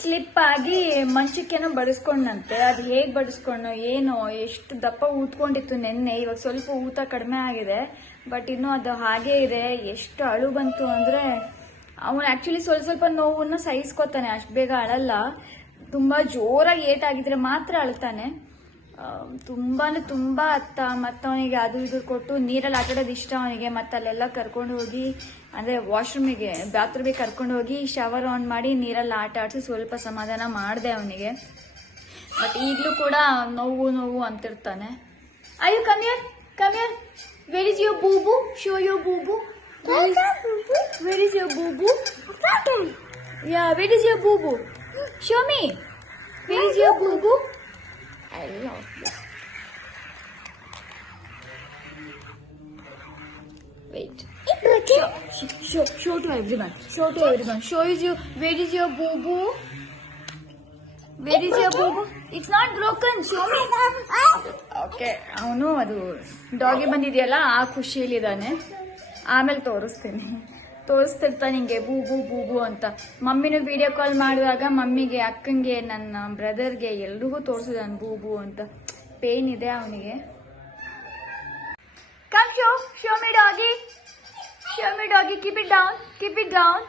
Slip ಆಗಿ ಮಂಚಕ್ಕೇನೋ ಬಡಿಸ್ಕೊಂಡಂತೆ. ಅದು ಹೇಗೆ ಬಡಿಸ್ಕೊಂಡೋ ಏನೋ, ಎಷ್ಟು ದಪ್ಪ ಊದ್ಕೊಂಡಿತ್ತು ನೆನ್ನೆ. ಇವಾಗ ಸ್ವಲ್ಪ ಊತ ಕಡಿಮೆ ಆಗಿದೆ, ಬಟ್ ಇನ್ನೂ ಅದು ಹಾಗೇ ಇದೆ. ಎಷ್ಟು ಅಳು ಬಂತು ಅಂದರೆ, ಅವನು ಆ್ಯಕ್ಚುಲಿ ಸ್ವಲ್ಪ ನೋವನ್ನು ಸಹಿಸ್ಕೋತಾನೆ, ಅಷ್ಟು ಬೇಗ ಅಳಲ್ಲ. ತುಂಬ ಜೋರಾಗಿ ಏಟಾಗಿದ್ರೆ ಮಾತ್ರ ಅಳ್ತಾನೆ. ತುಂಬ ಅತ್ತ ಮತ್ತು ಅವನಿಗೆ ಅದು ಇದು ಕೊಟ್ಟು ನೀರಲ್ಲಿ ಆಟಾಡೋದು ಇಷ್ಟ ಅವನಿಗೆ. ಮತ್ತು ಅಲ್ಲೆಲ್ಲ ಕರ್ಕೊಂಡು ಹೋಗಿ, ಅಂದರೆ ವಾಶ್ರೂಮಿಗೆ ಬಾತ್ರೂಮಿಗೆ ಕರ್ಕೊಂಡು ಹೋಗಿ ಶವರ್ ಆನ್ ಮಾಡಿ ನೀರಲ್ಲಿ ಆಟ ಆಡಿಸಿ ಸ್ವಲ್ಪ ಸಮಾಧಾನ ಮಾಡಿದೆ ಅವನಿಗೆ. ಬಟ್ ಈಗಲೂ ಕೂಡ ನೋವು ಅಂತಿರ್ತಾನೆ. ಅಯ್ಯೋ come here where is your booboo? Show your booboo. Where is your booboo? Yeah, where is your booboo? Show me. Where is your booboo? I love this. Wait. Show to everyone. Show is you. Where is your boo boo? Where is your boo boo? It's not broken. Show me. Okay. ಅವನು ಅದು doggy ಬಂದಿದೆಯಲ್ಲ, ಆ ಖುಷಿಯಲ್ಲಿದ್ದಾನೆ. ಆಮೇಲೆ ತೋರಿಸ್ತಿರ್ತಾನೆ ನಿಂಗೆ ಬೂಬು ಅಂತ. ಮಮ್ಮಿನೂ video call ಮಾಡುವಾಗ ಮಮ್ಮಿಗೆ, ಅಕ್ಕಂಗೆ, ನನ್ನ ಬ್ರದರ್ಗೆ ಎಲ್ರಿಗೂ ತೋರಿಸಿದಾನೆ ಬೂಬು ಅಂತ. ಪೇನ್ ಇದೆ ಅವನಿಗೆ. Come show me doggy. Keep it down.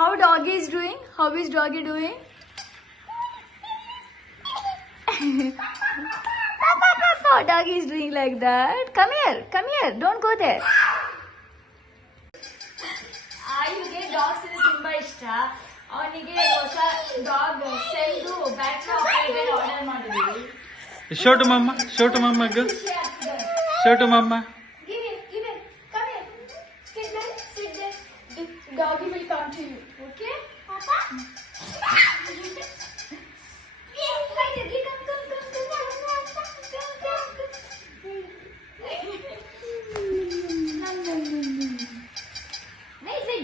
How doggy is doing? How is doggy doing? Doggy is doing like that. Come here. Don't go there. ಆಯುಗೆ ಡಾಗ್ಸ್ ಇದೆ ತುಂಬಾ ಇಷ್ಟ. ಅವನಿಗೆ ಹೊಸ ಡಾಗ್ ಸೆಲ್ದು ಬ್ಯಾಟ್ರಿ ಆಪರೇಟೆಡ್ ಆರ್ಡರ್ ಮಾಡಿದ್ವಿ. Show to mama. Show to mama. Give it. Come here. Sit there. The doggy will come to you. Okay? Papa?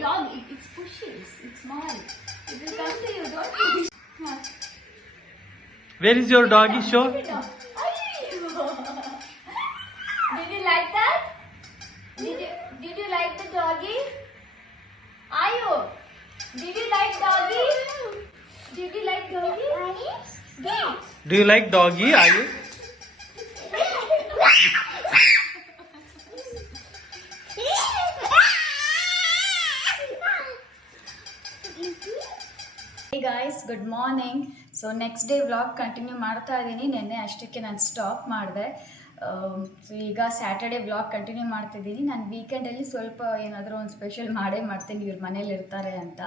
Dog, it's pushy. It's small. It will come to you. Don't push. Where is your doggy? Show. Did you like that? Did you like the doggy? Ayu, did you like doggy? Do you like doggy? Are you? Hey guys, good morning. So next day vlog continue ಮಾಡ್ತಾ ಇದ್ದೀನಿ. ನೆನ್ನೆ ಅಷ್ಟಕ್ಕೆ ನಾನು stop ಮಾಡಿದೆ. So ಈಗ Saturday vlog continue ಮಾಡ್ತಿದ್ದೀನಿ. ನಾನು ವೀಕೆಂಡಲ್ಲಿ ಸ್ವಲ್ಪ ಏನಾದರೂ ಒಂದು ಸ್ಪೆಷಲ್ ಮಾಡ್ತೀನಿ, ಇವ್ರ ಮನೇಲಿ ಇರ್ತಾರೆ ಅಂತ.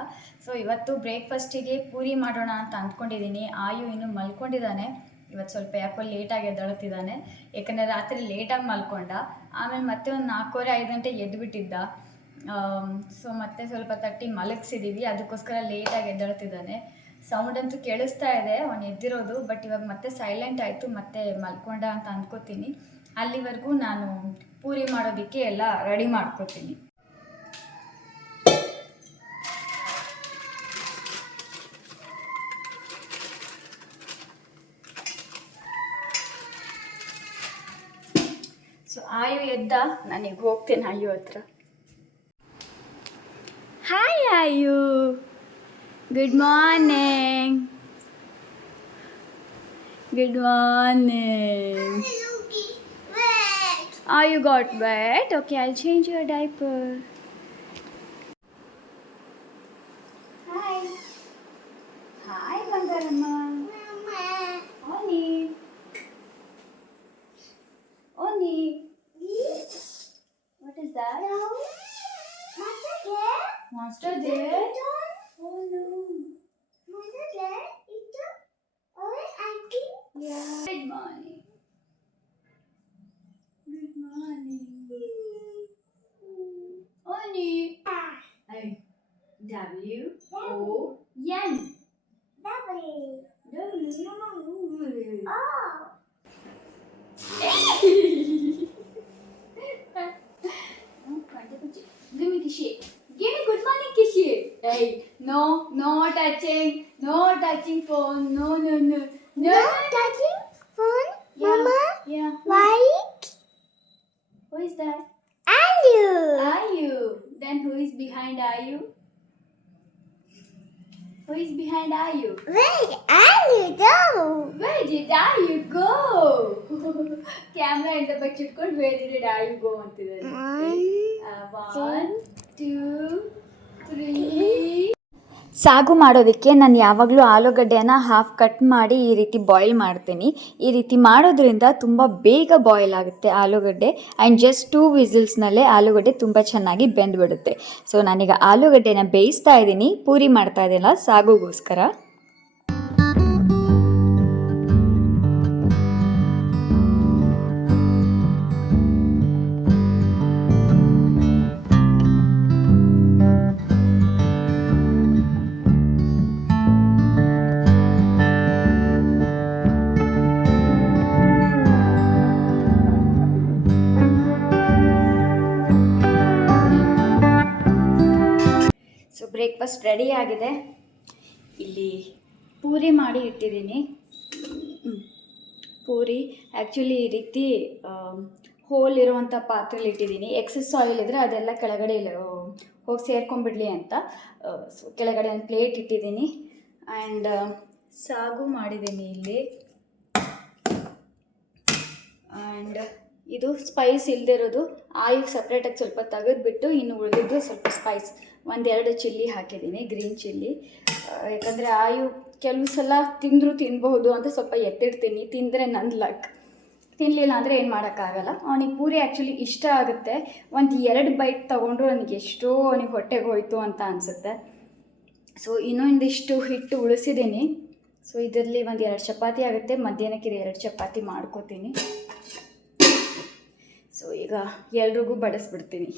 ಸೊ ಇವತ್ತು ಬ್ರೇಕ್ಫಾಸ್ಟಿಗೆ ಪೂರಿ ಮಾಡೋಣ ಅಂತ ಅಂದ್ಕೊಂಡಿದ್ದೀನಿ. ಆಯು ಇನ್ನೂ ಮಲ್ಕೊಂಡಿದ್ದಾನೆ. ಇವತ್ತು ಸ್ವಲ್ಪ ಯಾಕೋ ಲೇಟಾಗಿ ಎದ್ದೇಳುತ್ತಿದ್ದಾನೆ, ಯಾಕಂದರೆ ರಾತ್ರಿ ಲೇಟಾಗಿ ಮಲ್ಕೊಂಡ. ಆಮೇಲೆ ಮತ್ತೆ ಒಂದು 4:45 ಗಂಟೆಗೆ ಎದ್ದುಬಿಟ್ಟಿದ್ದ. ಸೊ ಮತ್ತೆ ಸ್ವಲ್ಪ ತಟ್ಟಿ ಮಲಗಿಸಿದ್ದೀವಿ, ಅದಕ್ಕೋಸ್ಕರ ಲೇಟಾಗಿ ಎದ್ದೇಳ್ತಿದ್ದಾನೆ. ಸೌಂಡ್ ಅಂತೂ ಕೇಳಿಸ್ತಾ ಇದೆ ಅವನು ಎದ್ದಿರೋದು, ಬಟ್ ಇವಾಗ ಮತ್ತೆ ಸೈಲೆಂಟ್ ಆಯಿತು, ಮತ್ತೆ ಮಲ್ಕೊಂಡ ಅಂತ ಅಂದ್ಕೋತೀನಿ. ಅಲ್ಲಿವರೆಗೂ ನಾನು ಪೂರಿ ಮಾಡೋದಕ್ಕೆ ಎಲ್ಲ ರೆಡಿ ಮಾಡ್ಕೋತೀನಿ. ಸೊ ಆಯು ಎದ್ದ, ನಾನೀಗ ಹೋಗ್ತೇನೆ ಆಯು ಹತ್ರ. Hi Aayu, good morning. Oh, you got wet? Okay, I'll change your diaper. Hi, Bangarama. Oni. What is that? Monster there? Oh no. Yeah. Good morning. Oni. W-O-N. Give me kiss. Give me good morning kiss. Hey, no touching. No touching phone. No. No touching phone, Yeah. Mama. Yeah. Why? Who is that? Ayu. Ayu. Then who is behind Ayu? Who is behind Ayu? Where are you go? Where did Ayu go? Camera in the back ಇಟ್ಕೊಂಡು where did Ayu go ಅಂತಿದ್ದಾರೆ. 1, 2, 3. ಸಾಗು ಮಾಡೋದಕ್ಕೆ ನಾನು ಯಾವಾಗಲೂ ಆಲೂಗಡ್ಡೆಯನ್ನು half cut ಮಾಡಿ ಈ ರೀತಿ boil ಮಾಡ್ತೀನಿ. ಈ ರೀತಿ ಮಾಡೋದ್ರಿಂದ ತುಂಬ ಬೇಗ ಬಾಯ್ಲ್ ಆಗುತ್ತೆ ಆಲೂಗಡ್ಡೆ ಆ್ಯಂಡ್ ಜಸ್ಟ್ 2 ವಿಸಿಲ್ಸ್ನಲ್ಲೇ ಆಲೂಗಡ್ಡೆ ತುಂಬ ಚೆನ್ನಾಗಿ ಬೆಂದುಬಿಡುತ್ತೆ. ಸೊ ನಾನೀಗ ಆಲೂಗಡ್ಡೆನ ಬೇಯಿಸ್ತಾ ಇದ್ದೀನಿ, ಪೂರಿ ಮಾಡ್ತಾ ಇದ್ದೀನಲ್ಲ ಸಾಗುಗೋಸ್ಕರ. ಬ್ರೇಕ್ಫಾಸ್ಟ್ ರೆಡಿ ಆಗಿದೆ. ಇಲ್ಲಿ ಪೂರಿ ಮಾಡಿ ಇಟ್ಟಿದ್ದೀನಿ. ಪೂರಿ ಆ್ಯಕ್ಚುಲಿ ಈ ರೀತಿ ಹೋಲ್ ಇರುವಂಥ ಪಾತ್ರೆಯಲ್ಲಿ ಇಟ್ಟಿದ್ದೀನಿ. ಎಕ್ಸಸ್ ಆಯಿಲ್ ಇದ್ದರೆ ಅದೆಲ್ಲ ಕೆಳಗಡೆ ಹೋಗಿ ಸೇರ್ಕೊಂಡ್ಬಿಡಲಿ ಅಂತ. ಸೊ ಕೆಳಗಡೆ ಒಂದು ಪ್ಲೇಟ್ ಇಟ್ಟಿದ್ದೀನಿ ಆ್ಯಂಡ್ ಸಾಗು ಮಾಡಿದ್ದೀನಿ ಇಲ್ಲಿ. ಆ್ಯಂಡ್ ಇದು ಸ್ಪೈಸ್ ಇಲ್ಲದೆ ಇರೋದು ಆಯಿಗೆ ಸಪ್ರೇಟಾಗಿ ಸ್ವಲ್ಪ ತೆಗೆದುಬಿಟ್ಟು ಇನ್ನು ಉಳಿದಿದ್ದು ಸ್ವಲ್ಪ ಸ್ಪೈಸ್ 1-2 ಚಿಲ್ಲಿ ಹಾಕಿದ್ದೀನಿ, ಗ್ರೀನ್ ಚಿಲ್ಲಿ. ಯಾಕಂದರೆ ಆಯು ಕೆಲವು ಸಲ ತಿನ್ನಬಹುದು ಅಂತ ಸ್ವಲ್ಪ ಎತ್ತಿಡ್ತೀನಿ. ತಿಂದರೆ ನನ್ನ ಲಕ್, ತಿನ್ನಲಿಲ್ಲ ಅಂದರೆ ಏನು ಮಾಡೋಕ್ಕಾಗಲ್ಲ. ಅವನಿಗೆ ಪೂರಿ ಆ್ಯಕ್ಚುಲಿ ಇಷ್ಟ ಆಗುತ್ತೆ. 1-2 ಬೈಟ್ ತೊಗೊಂಡ್ರು ನನಗೆ ಎಷ್ಟೋ ಅವನಿಗೆ ಹೊಟ್ಟೆಗೆ ಹೋಯ್ತು ಅಂತ ಅನಿಸುತ್ತೆ. ಸೊ ಇನ್ನೊಂದಿಷ್ಟು ಹಿಟ್ಟು ಉಳಿಸಿದ್ದೀನಿ. ಸೊ ಇದರಲ್ಲಿ 1-2 ಚಪಾತಿ ಆಗುತ್ತೆ. ಮಧ್ಯಾಹ್ನಕ್ಕೆ 2 ಚಪಾತಿ ಮಾಡ್ಕೋತೀನಿ. ಸೊ ಈಗ ಎಲ್ರಿಗೂ ಬಡಿಸ್ಬಿಡ್ತೀನಿ.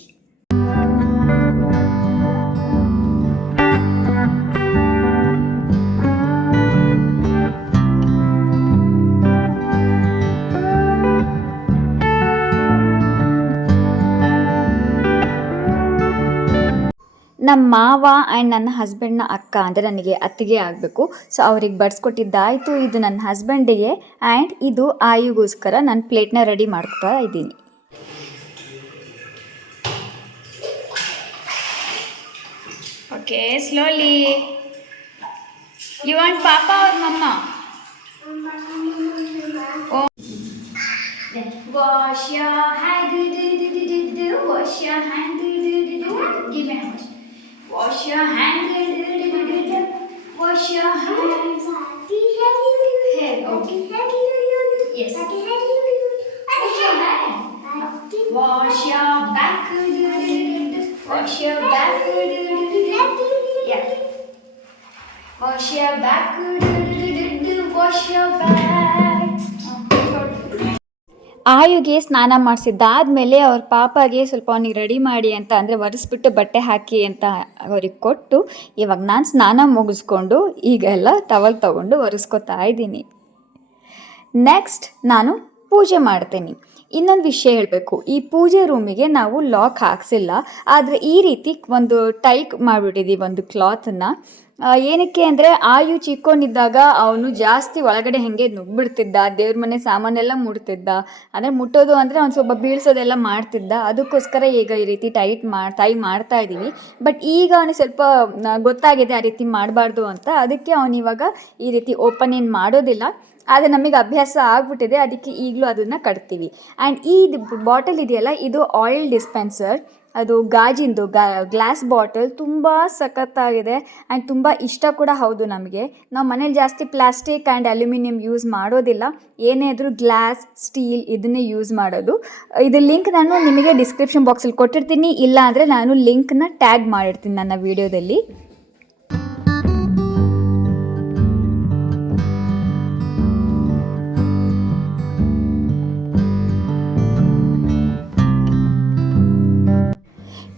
ನಮ್ಮ ಮಾವ ಆ್ಯಂಡ್ ನನ್ನ ಹಸ್ಬೆಂಡ್ನ ಅಕ್ಕ ಅಂದರೆ ನನಗೆ ಅತ್ತಿಗೆ ಆಗಬೇಕು. ಸೊ ಅವ್ರಿಗೆ ಬಡಿಸ್ಕೊಟ್ಟಿದ್ದಾಯಿತು. ಇದು ನನ್ನ ಹಸ್ಬೆಂಡಿಗೆ ಆ್ಯಂಡ್ ಇದು ಆಯುಗೋಸ್ಕರ ನಾನು ಪ್ಲೇಟ್ನ ರೆಡಿ ಮಾಡ್ತಾ ಇದ್ದೀನಿ. Okay, slowly. ಯು ವಾಂಟ್ ಪಾಪ ಅವ್ರ ಮಮ್ಮ? Wash your hand, wash your hand, give me a hand. Wash your hand, wash your hands. Head, okay. Yes. Wash your hand. Wash your back, wash your back. Yeah. Wash your back, wash your back. ಆಯುಗೆ ಸ್ನಾನ ಮಾಡಿಸಿದ್ದಾದಮೇಲೆ ಅವ್ರ ಪಾಪಾಗೆ ಸ್ವಲ್ಪ ಅವನಿಗೆ ready ಮಾಡಿ ಅಂತ ಅಂದರೆ ಒರೆಸ್ಬಿಟ್ಟು ಬಟ್ಟೆ ಹಾಕಿ ಅಂತ ಅವ್ರಿಗೆ ಕೊಟ್ಟು ಇವಾಗ ನಾನು ಸ್ನಾನ ಮುಗಿಸ್ಕೊಂಡು ಈಗ ಎಲ್ಲ ಟವಲ್ ತೊಗೊಂಡು ಒರೆಸ್ಕೊತಾ ಇದ್ದೀನಿ. ನೆಕ್ಸ್ಟ್ ನಾನು ಪೂಜೆ ಮಾಡ್ತೀನಿ. ಇನ್ನೊಂದು ವಿಷಯ ಹೇಳಬೇಕು, ಈ ಪೂಜೆ ರೂಮಿಗೆ ನಾವು ಲಾಕ್ ಹಾಕ್ಸಿಲ್ಲ, ಆದರೆ ಈ ರೀತಿ ಒಂದು ಟೈಕ್ ಮಾಡಿಬಿಟ್ಟಿದ್ದೀವಿ ಒಂದು ಕ್ಲಾತನ್ನು. ಏನಕ್ಕೆ ಅಂದರೆ ಆಯು ಚಿಕ್ಕೋನಿದ್ದಾಗ ಅವನು ಜಾಸ್ತಿ ಒಳಗಡೆ ಹಾಗೆ ನುಗ್ಬಿಡ್ತಿದ್ದ, ದೇವ್ರ ಮನೆ ಸಾಮಾನೆಲ್ಲ ಮುಡ್ತಿದ್ದ. ಅಂದರೆ ಮುಟ್ಟೋದು ಅಂದರೆ ಅವ್ನು ಸ್ವಲ್ಪ ಬೀಳ್ಸೋದೆಲ್ಲ ಮಾಡ್ತಿದ್ದ. ಅದಕ್ಕೋಸ್ಕರ ಈಗ ಈ ರೀತಿ ಟೈ ಮಾಡ್ತಾ ಇದ್ದೀವಿ. ಬಟ್ ಈಗ ಅವನಿಗೆ ಸ್ವಲ್ಪ ಗೊತ್ತಾಗಿದೆ ಆ ರೀತಿ ಮಾಡಬಾರ್ದು ಅಂತ. ಅದಕ್ಕೆ ಅವನಿವಾಗ ಈ ರೀತಿ ಓಪನ್ ಏನು ಮಾಡೋದಿಲ್ಲ. ಆದರೆ ನಮಗೆ ಅಭ್ಯಾಸ ಆಗ್ಬಿಟ್ಟಿದೆ, ಅದಕ್ಕೆ ಈಗಲೂ ಅದನ್ನು ಕಟ್ತೀವಿ. ಆ್ಯಂಡ್ ಈ ಬಾಟಲ್ ಇದೆಯಲ್ಲ, ಇದು ಆಯಿಲ್ ಡಿಸ್ಪೆನ್ಸರ್. ಅದು ಗಾಜಿಂದು ಗ್ಲಾಸ್ ಬಾಟಲ್ ತುಂಬ ಸಖತ್ತಾಗಿದೆ ಆ್ಯಂಡ್ ತುಂಬ ಇಷ್ಟ ಕೂಡ ಹೌದು ನಮಗೆ. ನಾವು ಮನೇಲಿ ಜಾಸ್ತಿ ಪ್ಲಾಸ್ಟಿಕ್ ಆ್ಯಂಡ್ ಅಲ್ಯೂಮಿನಿಯಂ ಯೂಸ್ ಮಾಡೋದಿಲ್ಲ. ಏನೇ ಆದರೂ ಗ್ಲಾಸ್, ಸ್ಟೀಲ್ ಇದನ್ನೇ ಯೂಸ್ ಮಾಡೋದು. ಇದು ಲಿಂಕ್ ನಾನು ನಿಮಗೆ ಡಿಸ್ಕ್ರಿಪ್ಷನ್ ಬಾಕ್ಸಲ್ಲಿ ಕೊಟ್ಟಿರ್ತೀನಿ, ಇಲ್ಲ ಅಂದರೆ ನಾನು ಲಿಂಕ್ನ ಟ್ಯಾಗ್ ಮಾಡಿರ್ತೀನಿ ನನ್ನ ವೀಡಿಯೋದಲ್ಲಿ.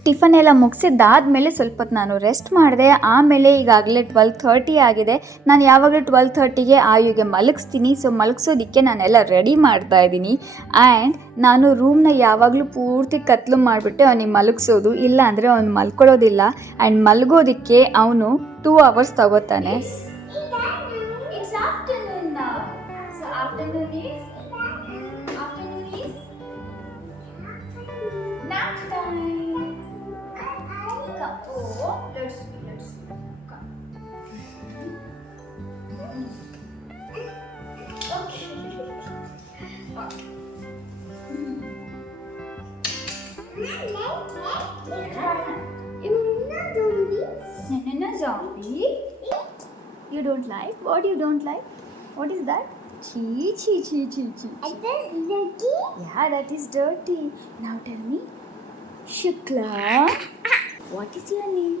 ಟಿಫನ್ ಎಲ್ಲ ಮುಗಿಸಿದ್ದಾದಮೇಲೆ ಸ್ವಲ್ಪ ಹೊತ್ತು ನಾನು ರೆಸ್ಟ್ ಮಾಡಿದೆ. ಆಮೇಲೆ ಈಗಾಗಲೇ 12:30 ಆಗಿದೆ. ನಾನು ಯಾವಾಗಲೂ 12:30ಗೆ ಆಯುಗೆ ಮಲಗಿಸ್ತೀನಿ. ಸೊ ಮಲಗಿಸೋದಕ್ಕೆ ನಾನೆಲ್ಲ ರೆಡಿ ಮಾಡ್ತಾ ಇದ್ದೀನಿ. ಆ್ಯಂಡ್ ನಾನು ರೂಮ್ನ ಯಾವಾಗಲೂ ಪೂರ್ತಿ ಕತ್ಲು ಮಾಡಿಬಿಟ್ಟೆ ಅವನಿಗೆ ಮಲಗಿಸೋದು, ಇಲ್ಲ ಅಂದರೆ ಅವನು ಮಲ್ಕೊಳ್ಳೋದಿಲ್ಲ. ಆ್ಯಂಡ್ ಮಲಗೋದಕ್ಕೆ ಅವನು 2 hours ತಗೋತಾನೆ. Zombie? You don't like? What you don't like? What is that? Chee chee chee chee chee. Yeah, that is dirty. Now tell me, Shukla. What is your name?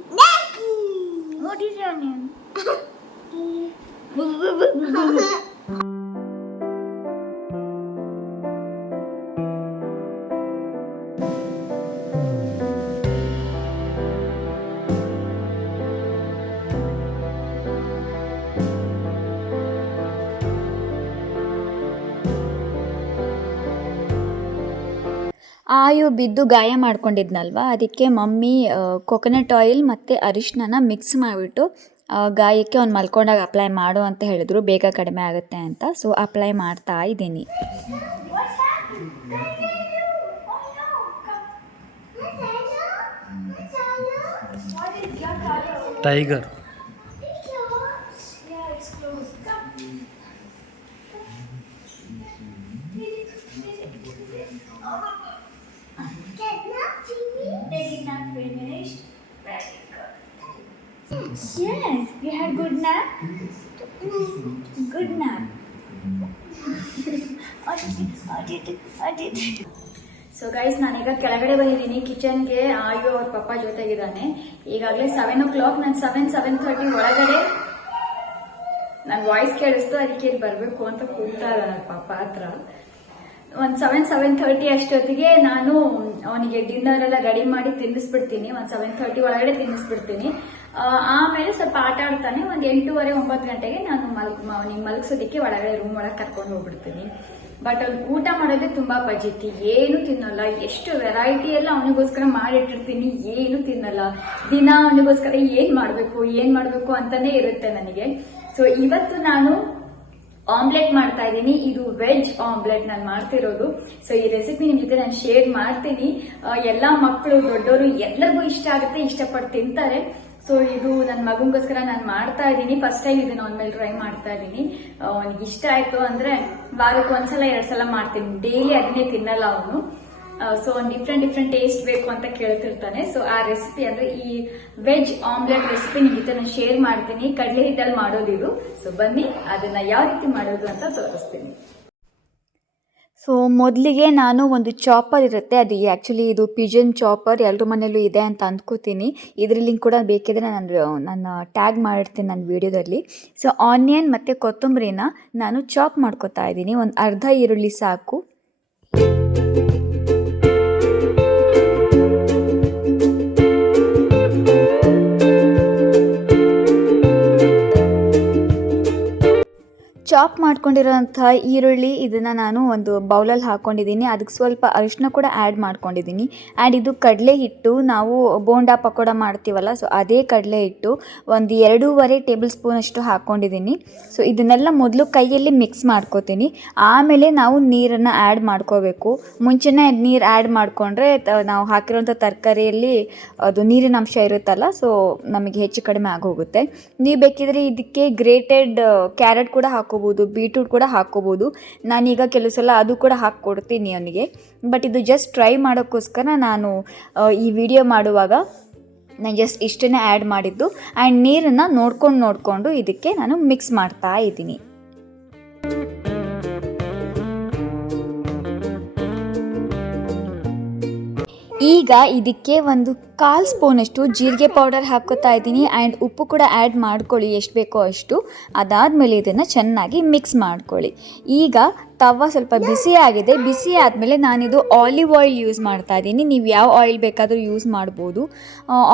What is your name? ಆಯು ಬಿದ್ದು ಗಾಯ ಮಾಡ್ಕೊಂಡಿದ್ನಲ್ವ, ಅದಕ್ಕೆ mummy coconut oil ಮತ್ತು ಅರಿಶಿನ mix ಮಾಡಿಬಿಟ್ಟು ಗಾಯಕ್ಕೆ ಅವ್ನು ಮಲ್ಕೊಂಡಾಗ apply ಮಾಡು ಅಂತ ಹೇಳಿದ್ರು, ಬೇಗ ಕಡಿಮೆ ಆಗುತ್ತೆ ಅಂತ. ಸೊ ಅಪ್ಲೈ ಮಾಡ್ತಾ ಇದ್ದೀನಿ. Tiger. Yes, you had good nap? Good nap. So guys, ನಾನೀಗ ಕೆಳಗಡೆ ಬಂದಿದ್ದೀನಿ ಕಿಚನ್ಗೆ. ಆಯು ಅವ್ರ ಪಪ್ಪ ಜೊತೆಗಿದ್ದಾನೆ. ಈಗಾಗಲೇ 7 o'clock. ನಾನು 7:30 ಒಳಗಡೆ ನನ್ನ ವಾಯ್ಸ್ ಕೇಳಿಸ್ತು, ಅದಕ್ಕೆ ಇಲ್ಲಿ ಬರಬೇಕು ಅಂತ ಕೂಗ್ತಾ ಇದ್ದ ನನ್ನ ಪಪ್ಪ ಹತ್ರ. ಒಂದು 7:30 ಅಷ್ಟೊತ್ತಿಗೆ ನಾನು ಅವನಿಗೆ ಡಿನ್ನರ್ ಎಲ್ಲ ರೆಡಿ ಮಾಡಿ ತಿನ್ನಿಸ್ಬಿಡ್ತೀನಿ. ಒಂದು 7:30 ಒಳಗಡೆ ತಿನ್ನಿಸ್ಬಿಡ್ತೀನಿ. ಆಮೇಲೆ ಸ್ವಲ್ಪ ಆಟ ಆಡ್ತಾನೆ. ಒಂದು 8:30-9 ಗಂಟೆಗೆ ನಾನು ಅವನಿಗೆ ಮಲಗಿಸೋದಕ್ಕೆ ಒಳಗಡೆ ರೂಮ್ ಒಳಗೆ ಕರ್ಕೊಂಡು ಹೋಗ್ಬಿಡ್ತೀನಿ. ಬಟ್ ಅವ್ನು ಊಟ ಮಾಡೋದೇ ತುಂಬಾ ಪಜಿತಿ, ಏನು ತಿನ್ನಲ್ಲ. ಎಷ್ಟು ವೆರೈಟಿ ಎಲ್ಲ ಅವನಿಗೋಸ್ಕರ ಮಾಡಿಟ್ಟಿರ್ತೀನಿ, ಏನು ತಿನ್ನಲ್ಲ. ದಿನ ಅವನಿಗೋಸ್ಕರ ಏನ್ ಮಾಡ್ಬೇಕು ಅಂತಾನೆ ಇರುತ್ತೆ ನನಗೆ. ಸೊ ಇವತ್ತು ನಾನು ಆಮ್ಲೆಟ್ ಮಾಡ್ತಾ ಇದ್ದೀನಿ. ಇದು ವೆಜ್ ಆಮ್ಲೆಟ್ ನಾನು ಮಾಡ್ತಿರೋದು. ಸೊ ಈ ರೆಸಿಪಿ ನಿಮ್ ಜೊತೆ ನಾನು ಶೇರ್ ಮಾಡ್ತೀನಿ. ಎಲ್ಲಾ ಮಕ್ಕಳು ದೊಡ್ಡವರು ಎಲ್ಲರಿಗೂ ಇಷ್ಟ ಆಗುತ್ತೆ, ಇಷ್ಟಪಟ್ಟು ತಿಂತಾರೆ. ಸೊ ಇದು ನನ್ನ ಮಗನಿಗೋಸ್ಕರ ನಾನು ಮಾಡ್ತಾ ಇದ್ದೀನಿ. ಫಸ್ಟ್ ಟೈಮ್ ಇದನ್ನ ಅವನ ಮೇಲೆ ಟ್ರೈ ಮಾಡ್ತಾ ಇದ್ದೀನಿ. ಅವನಿಗೆ ಇಷ್ಟ ಆಯ್ತು ಅಂದ್ರೆ ವಾರಕ್ಕೆ 1 ಸಲ 2 ಸಲ ಮಾಡ್ತೀನಿ. ಡೈಲಿ ಅದನ್ನೇ ತಿನ್ನಲ್ಲ ಅವನು. ಸೊ ಒಂದು ಡಿಫ್ರೆಂಟ್ ಟೇಸ್ಟ್ ಬೇಕು ಅಂತ ಕೇಳ್ತಿರ್ತಾನೆ. ಸೊ ಆ ರೆಸಿಪಿ ಅಂದ್ರೆ ಈ ವೆಜ್ ಆಮ್ಲೆಟ್ ರೆಸಿಪಿ ನಿಮ್ ಜೊತೆ ನಾನು ಶೇರ್ ಮಾಡ್ತೀನಿ. ಕಡಲೆ ಹಿಟ್ಟಲ್ಲಿ ಮಾಡೋದಿದು. ಸೊ ಬನ್ನಿ ಅದನ್ನ ಯಾವ ರೀತಿ ಮಾಡೋದು ಅಂತ ತೋರಿಸ್ತೀನಿ. ಸೊ ಮೊದಲಿಗೆ ನಾನು ಒಂದು ಚಾಪರ್ ಇರುತ್ತೆ, ಅದು ಆ್ಯಕ್ಚುಲಿ ಇದು ಪಿಜನ್ ಚಾಪರ್, ಎಲ್ಲರ ಮನೇಲೂ ಇದೆ ಅಂತ ಅಂದ್ಕೋತೀನಿ. ಇದ್ರ ಲಿಂಕ್ ಕೂಡ ಬೇಕಿದ್ರೆ ನಾನು ಟ್ಯಾಗ್ ಮಾಡಿರ್ತೀನಿ ನನ್ನ ವಿಡಿಯೋದಲ್ಲಿ. ಸೊ ಆನಿಯನ್ ಮತ್ತು ಕೊತ್ತಂಬರಿನ ನಾನು ಚಾಪ್ ಮಾಡ್ಕೊತಾ ಇದ್ದೀನಿ. ಒಂದು ಅರ್ಧ ಈರುಳ್ಳಿ ಸಾಕು. ಚಾಪ್ ಮಾಡ್ಕೊಂಡಿರೋಂಥ ಈರುಳ್ಳಿ ಇದನ್ನು ನಾನು ಒಂದು ಬೌಲಲ್ಲಿ ಹಾಕ್ಕೊಂಡಿದ್ದೀನಿ. ಅದಕ್ಕೆ ಸ್ವಲ್ಪ ಅರಿಶಿನ ಕೂಡ ಆ್ಯಡ್ ಮಾಡ್ಕೊಂಡಿದ್ದೀನಿ. ಆ್ಯಂಡ್ ಇದು ಕಡಲೆ ಹಿಟ್ಟು, ನಾವು ಬೋಂಡಾ ಪಕೋಡ ಮಾಡ್ತೀವಲ್ಲ, ಸೊ ಅದೇ ಕಡಲೆ ಹಿಟ್ಟು ಒಂದು 2.5 ಟೇಬಲ್ ಸ್ಪೂನ್ ಅಷ್ಟು ಹಾಕ್ಕೊಂಡಿದ್ದೀನಿ. ಸೊ ಇದನ್ನೆಲ್ಲ ಮೊದಲು ಕೈಯಲ್ಲಿ ಮಿಕ್ಸ್ ಮಾಡ್ಕೋತೀನಿ. ಆಮೇಲೆ ನಾವು ನೀರನ್ನು ಆ್ಯಡ್ ಮಾಡ್ಕೋಬೇಕು. ಮುಂಚೆನೇ ನೀರು ಆ್ಯಡ್ ಮಾಡಿಕೊಂಡ್ರೆ ನಾವು ಹಾಕಿರೋಂಥ ತರಕಾರಿಯಲ್ಲಿ ಅದು ನೀರಿನ ಅಂಶ ಇರುತ್ತಲ್ಲ, ಸೊ ನಮಗೆ ಹೆಚ್ಚು ಕಡಿಮೆ ಆಗೋಗುತ್ತೆ. ನೀವು ಬೇಕಿದ್ರೆ ಇದಕ್ಕೆ ಗ್ರೇಟೆಡ್ ಕ್ಯಾರೆಟ್ ಕೂಡ ಹಾಕೋಬೋದು, ಬೀಟ್ರೂಟ್ ಕೂಡ ಹಾಕ್ಕೋಬೋದು. ನಾನೀಗ ಕೆಲವು ಸಲ ಅದು ಕೂಡ ಹಾಕ್ಕೊಡ್ತೀನಿ ಅವನಿಗೆ. ಬಟ್ ಇದು ಜಸ್ಟ್ ಟ್ರೈ ಮಾಡೋಕ್ಕೋಸ್ಕರ ನಾನು ಈ ವಿಡಿಯೋ ಮಾಡುವಾಗ ನಾನು ಜಸ್ಟ್ ಇಷ್ಟನ್ನೇ ಆ್ಯಡ್ ಮಾಡಿದ್ದು. ಆ್ಯಂಡ್ ನೀರನ್ನು ನೋಡಿಕೊಂಡು ಇದಕ್ಕೆ ನಾನು ಮಿಕ್ಸ್ ಮಾಡ್ತಾ ಇದ್ದೀನಿ. ಈಗ ಇದಕ್ಕೆ ಒಂದು 1/4 ಸ್ಪೂನಷ್ಟು ಜೀರಿಗೆ ಪೌಡರ್ ಹಾಕ್ಕೋತಾ ಇದ್ದೀನಿ. ಆ್ಯಂಡ್ ಉಪ್ಪು ಕೂಡ ಆ್ಯಡ್ ಮಾಡ್ಕೊಳ್ಳಿ ಎಷ್ಟು ಬೇಕೋ ಅಷ್ಟು. ಅದಾದಮೇಲೆ ಇದನ್ನು ಚೆನ್ನಾಗಿ ಮಿಕ್ಸ್ ಮಾಡ್ಕೊಳ್ಳಿ. ಈಗ ತವ ಸ್ವಲ್ಪ ಬಿಸಿ ಆಗಿದೆ. ಬಿಸಿ ಆದಮೇಲೆ ನಾನಿದು ಆಲಿವ್ ಆಯಿಲ್ ಯೂಸ್ ಮಾಡ್ತಾ ಇದ್ದೀನಿ. ನೀವು ಯಾವ ಆಯಿಲ್ ಬೇಕಾದರೂ ಯೂಸ್ ಮಾಡ್ಬೋದು.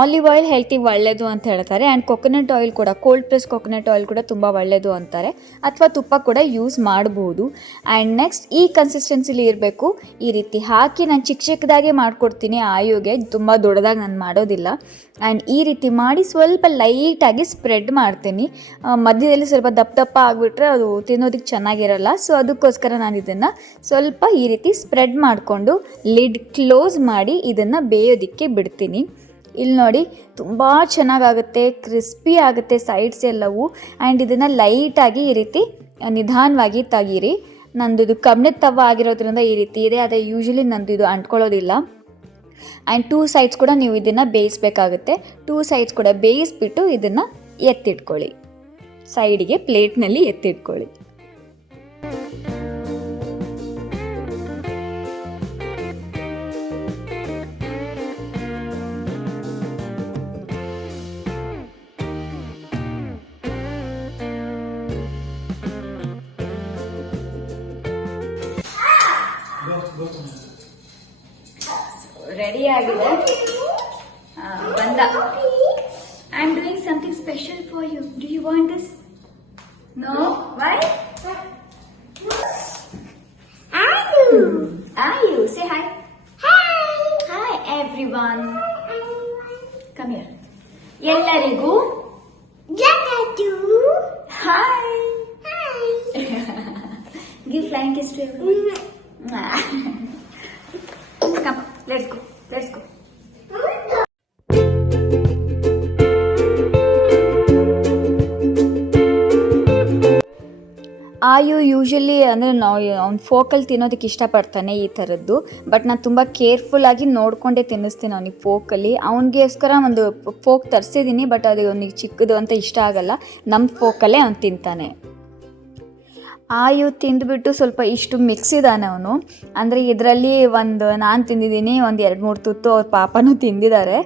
ಆಲಿವ್ ಆಯಿಲ್ ಹೆಲ್ತಿಗೆ ಒಳ್ಳೆಯದು ಅಂತ ಹೇಳ್ತಾರೆ. ಆ್ಯಂಡ್ ಕೊಕೊನಟ್ ಆಯಿಲ್ ಕೂಡ, ಕೋಲ್ಡ್ ಪ್ರೆಸ್ ಕೊಕೊನಟ್ ಆಯಿಲ್ ಕೂಡ ತುಂಬ ಒಳ್ಳೆಯದು ಅಂತಾರೆ. ಅಥವಾ ತುಪ್ಪ ಕೂಡ ಯೂಸ್ ಮಾಡ್ಬೋದು. ಆ್ಯಂಡ್ ನೆಕ್ಸ್ಟ್ ಈ ಕನ್ಸಿಸ್ಟೆನ್ಸಿಲಿ ಇರಬೇಕು. ಈ ರೀತಿ ಹಾಕಿ ನಾನು ಚಿಕ್ಕದಾಗೆ ಮಾಡಿಕೊಡ್ತೀನಿ ಆಯುಗೆ, ತುಂಬ ದೊಡ್ಡದಾಗಿ ನಾನು ಮಾಡೋದಿಲ್ಲ. ಆ್ಯಂಡ್ ಈ ರೀತಿ ಮಾಡಿ ಸ್ವಲ್ಪ ಲೈಟಾಗಿ ಸ್ಪ್ರೆಡ್ ಮಾಡ್ತೀನಿ. ಮಧ್ಯದಲ್ಲಿ ಸ್ವಲ್ಪ ದಪ್ಪ ಆಗಿಬಿಟ್ರೆ ಅದು ತಿನ್ನೋದಕ್ಕೆ ಚೆನ್ನಾಗಿರಲ್ಲ. ಸೊ ಅದಕ್ಕೋಸ್ಕರ ನಾನು ಇದನ್ನು ಸ್ವಲ್ಪ ಈ ರೀತಿ ಸ್ಪ್ರೆಡ್ ಮಾಡಿಕೊಂಡು ಲಿಡ್ ಕ್ಲೋಸ್ ಮಾಡಿ ಇದನ್ನು ಬೇಯೋದಕ್ಕೆ ಬಿಡ್ತೀನಿ. ಇಲ್ಲಿ ನೋಡಿ, ತುಂಬ ಚೆನ್ನಾಗಾಗುತ್ತೆ, ಕ್ರಿಸ್ಪಿ ಆಗುತ್ತೆ ಸೈಡ್ಸ್ ಎಲ್ಲವೂ. ಆ್ಯಂಡ್ ಇದನ್ನು ಲೈಟಾಗಿ ಈ ರೀತಿ ನಿಧಾನವಾಗಿ ತೆಗೀರಿ. ನಂದು ಇದು ಕಬ್ಬಿಣದ ತವ ಆಗಿರೋದ್ರಿಂದ ಈ ರೀತಿ ಇದೆ. ಆದರೆ ಯೂಶ್ವಲಿ ನಂದು ಇದು ಅಂಟ್ಕೊಳ್ಳೋದಿಲ್ಲ. ಆ್ಯಂಡ್ 2 ಸೈಡ್ಸ್ ಕೂಡ ನೀವು ಇದನ್ನು ಬೇಯಿಸಬೇಕಾಗುತ್ತೆ. 2 ಸೈಡ್ಸ್ ಕೂಡ ಬೇಯಿಸ್ಬಿಟ್ಟು ಇದನ್ನು ಎತ್ತಿಟ್ಕೊಳ್ಳಿ, ಸೈಡಿಗೆ ಪ್ಲೇಟ್ನಲ್ಲಿ ಎತ್ತಿಟ್ಕೊಳ್ಳಿ. ರೆಡಿ ಆಗಿದೆ, ಬಂದ. I am doing something special for you. Do you want this? No? Why? Ayu, say hi. Hi everyone. Come here. ಎಲ್ಲರಿಗೂ hi. Give flying kiss to everyone. Come, let's go. Aayu usually ಅಂದರೆ ನಾವು ಅವ್ನು ಫೋಕಲ್ಲಿ ತಿನ್ನೋದಕ್ಕೆ ಇಷ್ಟಪಡ್ತಾನೆ ಈ ಥರದ್ದು. But ನಾನು ತುಂಬ ಕೇರ್ಫುಲ್ಲಾಗಿ ನೋಡಿಕೊಂಡೇ ತಿನ್ನಿಸ್ತೀನಿ ಅವನಿಗೆ ಫೋಕಲ್ಲಿ. ಅವನಿಗೋಸ್ಕರ ಒಂದು ಫೋಕ್ ತರಿಸಿದ್ದೀನಿ, ಬಟ್ ಅದು ಅವನಿಗೆ ಚಿಕ್ಕದು ಅಂತ ಇಷ್ಟ ಆಗಲ್ಲ. ನಮ್ಮ ಫೋಕಲ್ಲೇ ಅವ್ನು ತಿಂತಾನೆ. ಆಯು ತಿಂದುಬಿಟ್ಟು ಸ್ವಲ್ಪ ಇಷ್ಟು ಮಿಕ್ಸಿದಾನೆ ಅವನು. ಅಂದರೆ ಇದರಲ್ಲಿ ಒಂದು ನಾನು ತಿಂದಿದ್ದೀನಿ, ಒಂದು 2-3 ತುತ್ತು ಅವ್ರ ಪಾಪನೂ ತಿಂದಿದ್ದಾರೆ.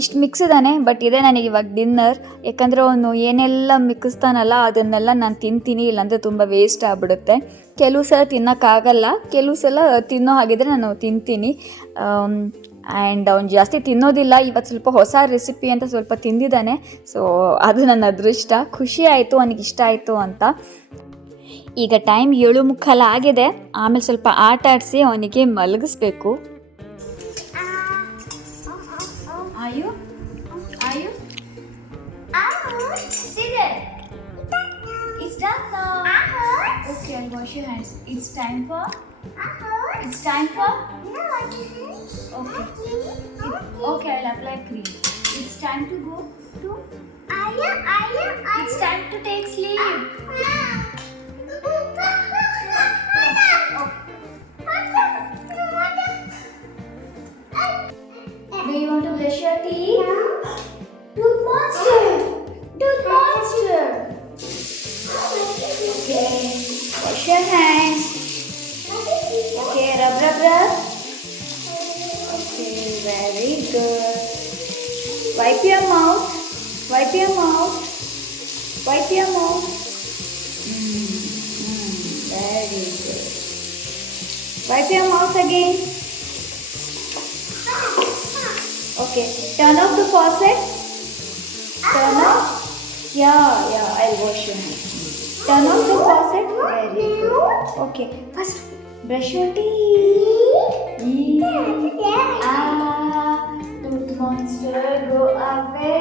ಇಷ್ಟು ಮಿಕ್ಸಿದಾನೆ. ಬಟ್ ಇದೇ ನನಗೆ ಇವಾಗ ಡಿನ್ನರ್. ಯಾಕಂದರೆ ಅವನು ಏನೆಲ್ಲ ಮಿಕ್ಕಿಸ್ತಾನಲ್ಲ ಅದನ್ನೆಲ್ಲ ನಾನು ತಿಂತೀನಿ, ಇಲ್ಲಾಂದರೆ ತುಂಬ ವೇಸ್ಟ್ ಆಗಿಬಿಡುತ್ತೆ. ಕೆಲವು ಸಲ ತಿನ್ನೋಕ್ಕಾಗಲ್ಲ, ಕೆಲವು ಸಲ ತಿನ್ನೋ ಹಾಗಿದ್ರೆ ನಾನು ತಿಂತೀನಿ. ಆ್ಯಂಡ್ ಅವ್ನು ಜಾಸ್ತಿ ತಿನ್ನೋದಿಲ್ಲ. ಇವತ್ತು ಸ್ವಲ್ಪ ಹೊಸ ರೆಸಿಪಿ ಅಂತ ಸ್ವಲ್ಪ ತಿಂದಿದ್ದಾನೆ. ಸೊ ಅದು ನನ್ನ ಅದೃಷ್ಟ. ಖುಷಿ ಆಯಿತು ಅವನಿಗೆ ಇಷ್ಟ ಆಯಿತು ಅಂತ. ಈಗ ಟೈಮ್ 7:45 ಆಗಿದೆ. ಆಮೇಲೆ ಸ್ವಲ್ಪ ಆಟ ಆಡಿಸಿ ಅವನಿಗೆ ಮಲಗಿಸ್ಬೇಕು. ಆಯು sit there. It's done now. Okay, I'll wash your hands. It's time for okay, I'll apply cream. It's time to go to it's time to take sleep. Do you want to brush your teeth? Tooth monster. Okay, wash your hands. Okay, rub. Okay, very good. Wipe your mouth. Very good. Wipe your mouth again. Okay, turn off the faucet. Turn off. Yeah, I'll wash your hands. Turn off the faucet. Very good. Okay, first brush your teeth. Tooth monster, go away.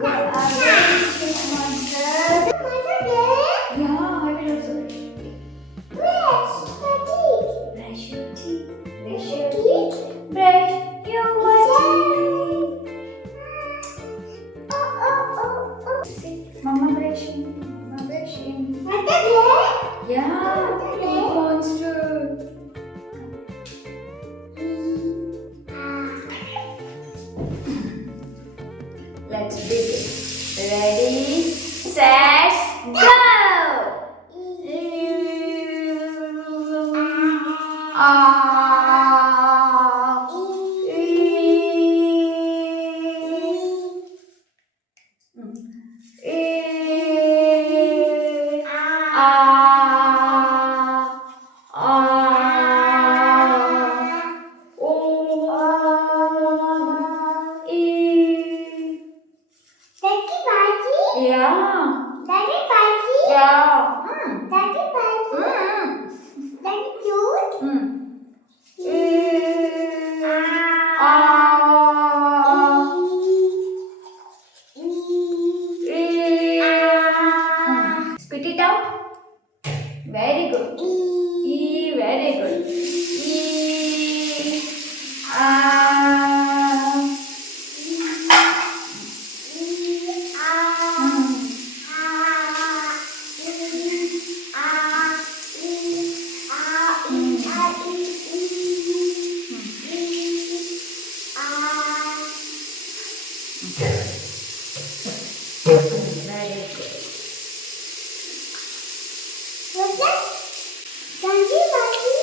Go away, tooth monster. Yeah, I will also brush your teeth. Brush your teeth. See, Mama brushing. Yeah, tooth monster. Let's begin. Ready, set, go! Spit it out. Very good. Very good. Very good. What's that? Doggy, doggy.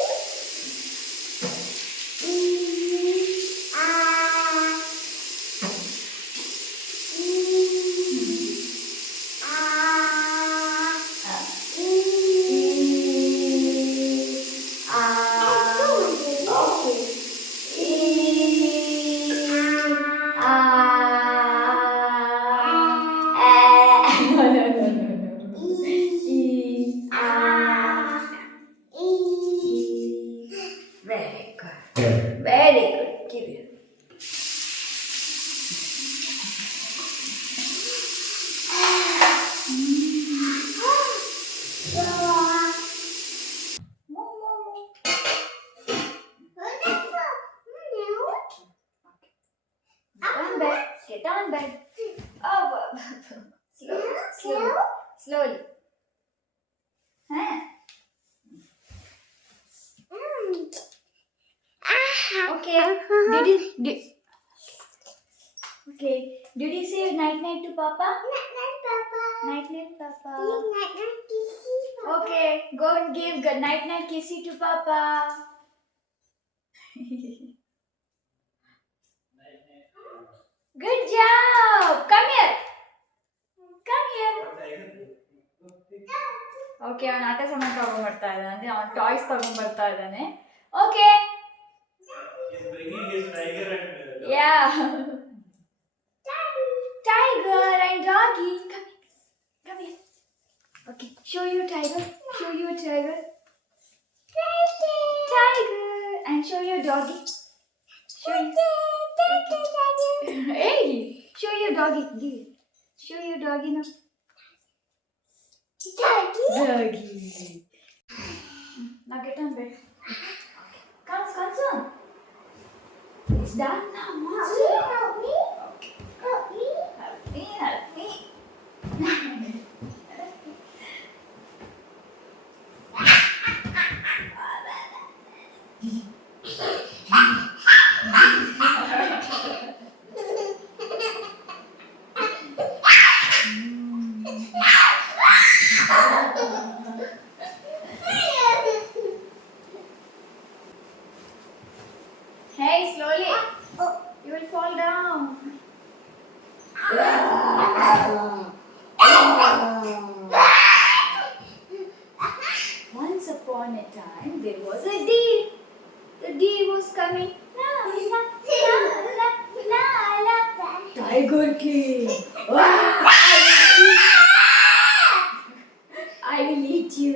Very good. Very good. Give it. On bed. Get on bed. Oh, slowly. Huh? Okay. Did you say night night to Papa? Night night, Papa. Okay. Go and give good night night kissy to Papa. Good job. Come here. Okay, ಅವನು ಆಟ ಸಾಮಾನು ತಗೊಂಡ್ಬರ್ತಾ ಇದ್ದಾನೆ, ಅವನು toys ತಗೊಂಡ್ಬರ್ತಾ ಇದ್ದಾನೆ. Okay, yeah tiger and doggy, come here. Okay, show you tiger, and show your doggy. Hey, show your doggy. Show your doggy now. Doggy. Now get on bed. Come soon. It's done now. Help me. Help me. Hey, slowly. You will fall down. Once upon a time, there was a deer. The deer was coming. Tiger King. I will eat you.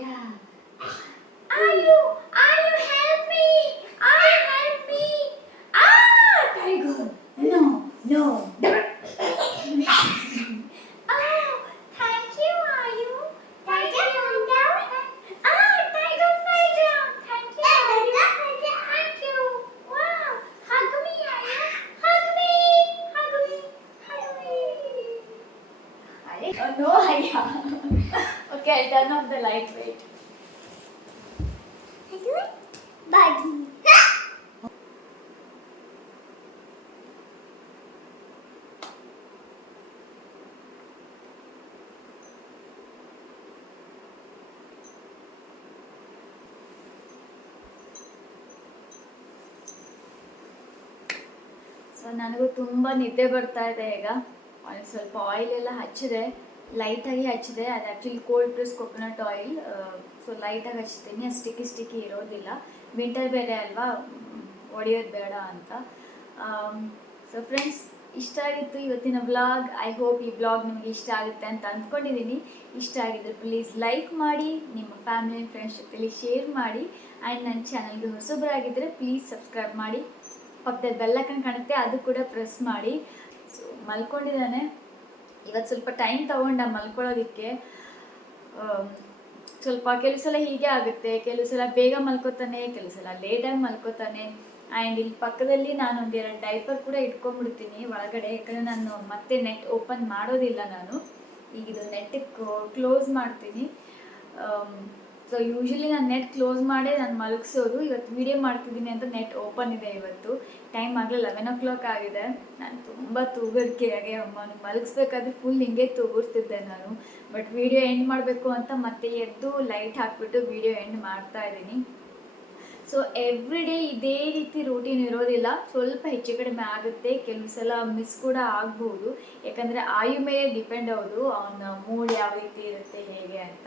Yeah. Are you help me? Tiger. No. Oh, thank you, Ayu. Tiger fell down? Tiger fell down. Thank you, Ayu. Thank you. Wow. Hug me, Ayu. Hug me. Oh no, Aya. Okay, I'll turn off the light. Wait. Buggy. So ನನಗೂ ತುಂಬ ನಿದ್ದೆ ಬರ್ತಾ ಇದೆ ಈಗ. ಒಂದು ಸ್ವಲ್ಪ oil ಎಲ್ಲ ಹಚ್ಚಿದೆ, ಲೈಟಾಗಿ ಹಚ್ಚಿದೆ. ಅದು actually cold press coconut oil. So ಲೈಟಾಗಿ ಹಚ್ತೀನಿ, ಅದು ಸ್ಟಿಕ್ಕಿ ಇರೋದಿಲ್ಲ. ವಿಂಟರ್ ಬೇರೆ ಅಲ್ವಾ, ಒಡೆಯೋದು ಬೇಡ ಅಂತ. ಸೊ ಫ್ರೆಂಡ್ಸ್, ಇಷ್ಟ ಆಗಿತ್ತು ಇವತ್ತಿನ ವ್ಲಾಗ್. ಐ ಹೋಪ್ ಈ ವ್ಲಾಗ್ ನಿಮಗೆ ಇಷ್ಟ ಆಗುತ್ತೆ ಅಂತ ಅಂದ್ಕೊಂಡಿದ್ದೀನಿ. ಇಷ್ಟ ಆಗಿದ್ರೆ ಪ್ಲೀಸ್ ಲೈಕ್ ಮಾಡಿ, ನಿಮ್ಮ ಫ್ಯಾಮಿಲಿ ಆ್ಯಂಡ್ ಫ್ರೆಂಡ್ಸ್ ಜೊತೆಲಿ ಶೇರ್ ಮಾಡಿ. ಆ್ಯಂಡ್ ನನ್ನ ಚಾನಲ್ಗೆ ಹೊಸಬರಾಗಿದ್ದರೆ ಪ್ಲೀಸ್ ಸಬ್ಸ್ಕ್ರೈಬ್ ಮಾಡಿ. ಪಕ್ಕದಲ್ಲಿ ಬೆಲ್ ಐಕಾನ್ ಕಾಣುತ್ತೆ, ಅದು ಕೂಡ ಪ್ರೆಸ್ ಮಾಡಿ. ಸೊ ಮಲ್ಕೊಂಡಿದ್ದಾನೆ. ಇವತ್ತು ಸ್ವಲ್ಪ ಟೈಮ್ ತೊಗೊಂಡ ಮಲ್ಕೊಳ್ಳೋದಕ್ಕೆ. ಸ್ವಲ್ಪ ಕೆಲವು ಸಲ ಹೀಗೆ ಆಗುತ್ತೆ, ಕೆಲವು ಸಲ ಬೇಗ ಮಲ್ಕೋತಾನೆ, ಕೆಲವು ಸಲ ಲೇಟಾಗಿ ಮಲ್ಕೋತಾನೆ. ಆ್ಯಂಡ್ ಇಲ್ಲಿ ಪಕ್ಕದಲ್ಲಿ ನಾನು ಒಂದೆರಡು ಡೈಪರ್ ಕೂಡ ಇಟ್ಕೊಂಡ್ಬಿಡ್ತೀನಿ ಒಳಗಡೆ, ಯಾಕಂದರೆ ನಾನು ಮತ್ತೆ ನೆಟ್ ಓಪನ್ ಮಾಡೋದಿಲ್ಲ ನಾನು. ಈಗ ಇದು ನೆಟ್ಟಿಗೆ ಕ್ಲೋಸ್ ಮಾಡ್ತೀನಿ. ಸೊ ಯೂಶ್ವಲಿ ನಾನು ನೆಟ್ ಕ್ಲೋಸ್ ಮಾಡೇ ನಾನು ಮಲಗಿಸೋದು. ಇವತ್ತು ವೀಡಿಯೋ ಮಾಡ್ತಿದ್ದೀನಿ ಅಂತ ನೆಟ್ ಓಪನ್ ಇದೆ. ಇವತ್ತು ಟೈಮ್ ಆಗಲೇ 11 ಆಗಿದೆ. ನಾನು ತುಂಬ ತೂಗಡಿಕೆಯಾಗೆ ಅಮ್ಮನ ಮಲಗಿಸ್ಬೇಕಾದ್ರೆ ಫುಲ್ ಹಿಂಗೆ ತೂಗಿಸ್ತಿದ್ದೆ ನಾನು. ಬಟ್ ವೀಡಿಯೋ ಎಂಡ್ ಮಾಡಬೇಕು ಅಂತ ಮತ್ತೆ ಎದ್ದು ಲೈಟ್ ಹಾಕ್ಬಿಟ್ಟು ವೀಡಿಯೋ ಎಂಡ್ ಮಾಡ್ತಾ ಇದ್ದೀನಿ. ಸೊ ಎವ್ರಿ ಡೇ ಇದೇ ರೀತಿ ರೂಟೀನ್ ಇರೋದಿಲ್ಲ, ಸ್ವಲ್ಪ ಹೆಚ್ಚು ಕಡಿಮೆ ಆಗುತ್ತೆ, ಕೆಲವು ಸಲ ಮಿಸ್ ಕೂಡ ಆಗ್ಬೋದು. ಯಾಕಂದರೆ ಆಯು ಮೇಲೆ ಡಿಪೆಂಡ್ ಹೌದು, ಅವನ ಮೂಡ್ ಯಾವ ರೀತಿ ಇರುತ್ತೆ ಹೇಗೆ ಅಂತ.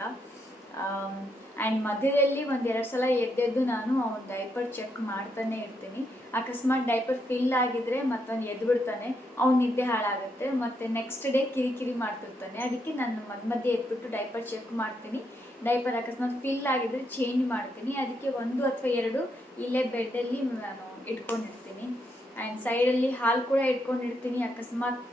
ಆ್ಯಂಡ್ ಮಧ್ಯದಲ್ಲಿ 1-2 ಸಲ ಎದ್ದೆದ್ದು ನಾನು ಅವನ ಡೈಪರ್ ಚೆಕ್ ಮಾಡ್ತಾನೆ ಇರ್ತೀನಿ. ಅಕಸ್ಮಾತ್ ಡೈಪರ್ ಫಿಲ್ ಆಗಿದ್ರೆ ಮತ್ತವನು ಎದ್ದು ಬಿಡ್ತಾನೆ, ಅವ್ನ ನಿದ್ದೆ ಹಾಳಾಗುತ್ತೆ, ಮತ್ತು ನೆಕ್ಸ್ಟ್ ಡೇ ಕಿರಿಕಿರಿ ಮಾಡ್ತಿರ್ತಾನೆ. ಅದಕ್ಕೆ ನಾನು ಮಧ್ಯೆ ಎದ್ಬಿಟ್ಟು ಡೈಪರ್ ಚೆಕ್ ಮಾಡ್ತೀನಿ. ಡೈಪರ್ ಅಕಸ್ಮಾತ್ ಫಿಲ್ ಆಗಿದ್ರೆ ಚೇಂಜ್ ಮಾಡ್ತೀನಿ. ಅದಕ್ಕೆ 1 ಅಥವಾ 2 ಇಲ್ಲೇ ಬೆಡ್ಡಲ್ಲಿ ನಾನು ಇಟ್ಕೊಂಡಿರ್ತೀನಿ. ಆ್ಯಂಡ್ ಸೈಡಲ್ಲಿ ಹಾಲು ಕೂಡ ಇಟ್ಕೊಂಡಿರ್ತೀನಿ. ಅಕಸ್ಮಾತ್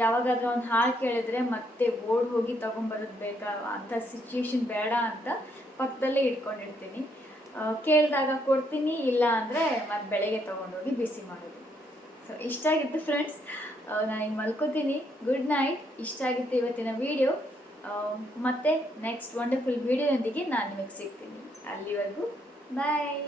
ಯಾವಾಗಾದ್ರೂ ಅವ್ನು ಹಾಲು ಕೇಳಿದ್ರೆ ಮತ್ತೆ ಓಡ್ ಹೋಗಿ ತೊಗೊಂಬರೋದು ಬೇಕಾ ಅಂಥ ಸಿಚುವೇಶನ್ ಬೇಡ ಅಂತ ಪಕ್ಕದಲ್ಲೇ ಇಟ್ಕೊಂಡಿರ್ತೀನಿ. ಕೇಳಿದಾಗ ಕೊಡ್ತೀನಿ, ಇಲ್ಲ ಅಂದರೆ ಮತ್ತೆ ಬೆಳಗ್ಗೆ ತೊಗೊಂಡೋಗಿ ಬಿಸಿ ಮಾಡೋದು. ಸೊ ಇಷ್ಟ ಆಗಿತ್ತು ಫ್ರೆಂಡ್ಸ್, ನಾನು ಈಗ ಮಲ್ಕೋತೀನಿ. Good night. ಇಷ್ಟ ಆಗಿತ್ತು ಇವತ್ತಿನ ವೀಡಿಯೋ. ಮತ್ತೆ ನೆಕ್ಸ್ಟ್ ವಂಡರ್ಫುಲ್ ವೀಡಿಯೋದೊಂದಿಗೆ ನಾನು ನಿಮಗೆ ಸಿಗ್ತೀನಿ. ಅಲ್ಲಿವರೆಗೂ ಬಾಯ್.